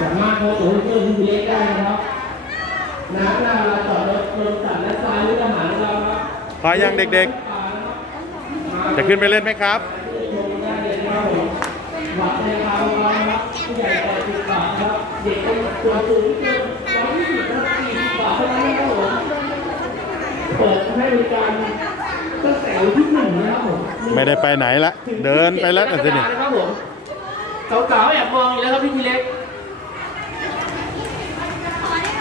สามารถโทรตัวเพื่อนที่เล็กได้นะครับน้ำหน้าเราจอดรถรถตัดและซ้ายหรืออาหารเราครับพอยังเด็กๆ จะขึ้นไปเล่นไหมครับชมได้เลยนะครับผมหวัดในคราวเราครับผู้ใหญ่แปดสิบบาทครับเด็กตัวสูงเกินร้อยยี่สิบนะครับสี่สิบบาทเท่านั้นนะครับผมเปิดให้บริการตั้งแต่วันที่หนึ่งนะครับผมไม่ได้ไปไหนละ เดินไปแล้วนะสินี่นะครับผมสาวๆแอบมองอยู่แล้วครับพี่ทีเล็ก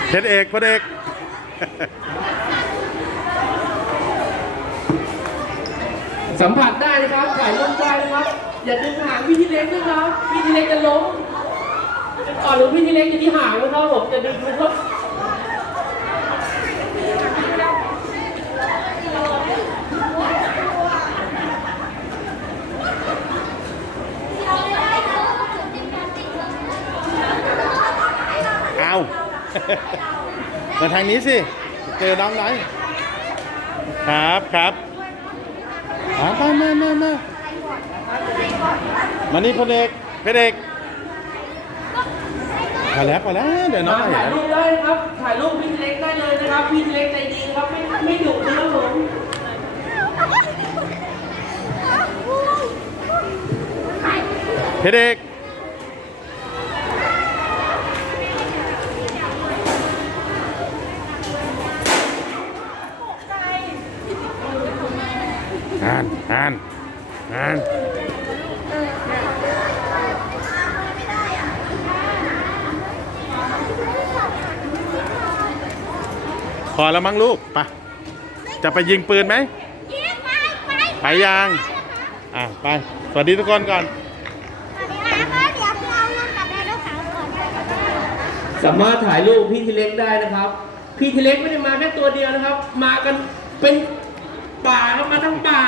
เพชรเอกพระเอกสัมผัสได้นะครับถ่ายรูปได้นะครับ อย่าดึงหางพี่ทีเล็กนะครับพี่ทีเล็กจะล้มก่อนหรือพี่ทีเล็กจะที่หางนะครับผมจะดึงนะครับเอา มาทางนี้สิ เจอน้องไหนอย ครับครับมามามามามามานี่พระเอกเพชรเอกพอแล้วพอแล้วเดี๋ยวน้องมาไม่ถ่ายเห็นรูปได้นะครับ ถ่ายรูปพี่ทีเล็กได้เลยนะครับ พี่ทีเล็กใจดีครับ ไม่ไม่ดุนะครับผมเพชรเอก อ่านอ่านอ่านพอแล้วมั้งลูกไปจะไปยิงปืนไหมไปยัง อะไป สวัสดีทุกคนก่อนสามารถถ่ายรูปพี่ทีเล็กได้นะครับ พี่ทีเล็กไม่ได้มาแค่ตัวเดียวนะครับ มากันเป็น บ่าลงมาทั้งป่า